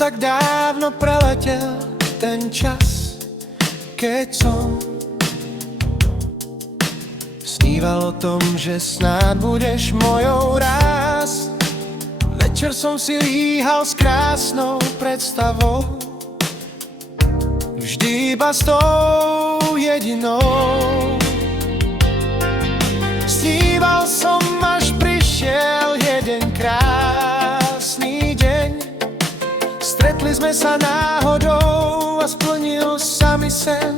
tak dávno preletel ten čas, keď som sníval o tom, že snáď budeš mojou raz. Večer som si líhal s krásnou predstavou, vždy iba s tou jedinou. Sníval som, až prišiel jeden krásny deň. Stretli sme sa náhodou a splnil sa mi sen.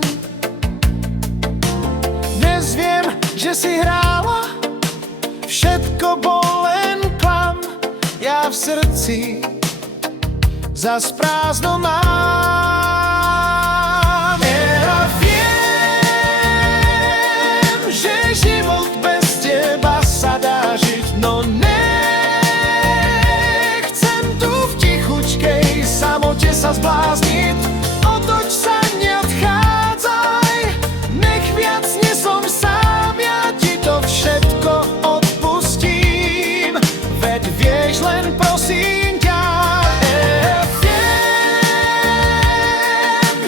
Dnes viem, že si hrála, všetko bol len klam. Ja v srdci zas prázdno mám. Ja viem, že život bez teba sa dá žiť, no nechcem tu v tichučkej samote sa zblázniť. Otoč sa, neodchádzaj, nech viac nie som sám, ja ti to všetko odpustím, veď vieš, len prosím ťa. Viem,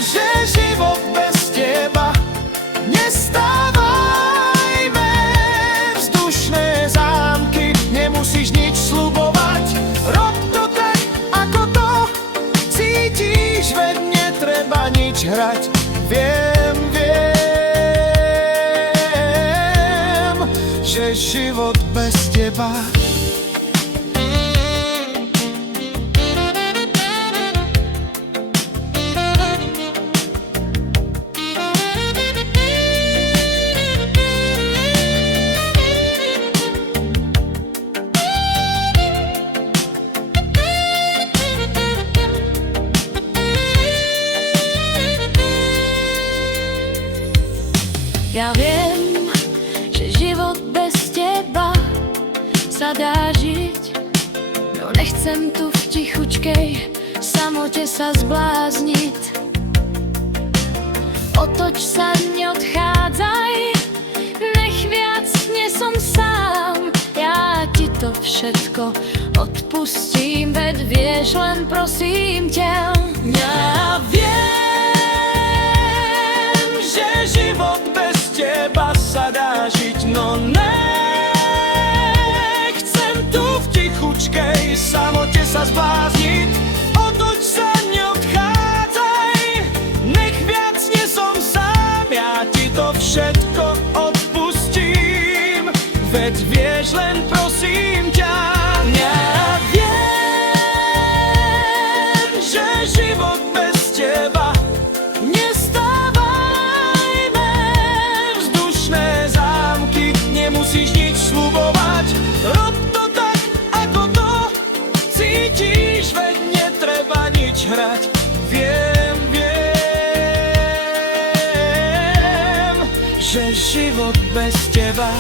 že život bez teba nestávajme vzdušné zámky, nemusíš nič sľubovať, rob to tak, ako to cítiš, veď netreba nič hrať. Viem, že život bez teba Ja viem, že život bez teba sa dá žiť, no nechcem tu v tichučkej samote sa zblázniť. Otoč sa, neodchádzaj, nech viac nie som sám, ja ti to všetko odpustím, veď vieš, len prosím ťa. Ja viem, že život bez teba sa dá žiť, no nechcem tu v tichučkej samote sa zblázniť. Otoč sa, neodchádzaj, nech viac nie som sám, ja ti to všetko odpustím, veď vieš, len prosím ťa. Ja viem, že život bez teba nemusíš nič sľubovať, rob to tak, ako to cítiš, veď netreba nič hrať. Viem, že život bez teba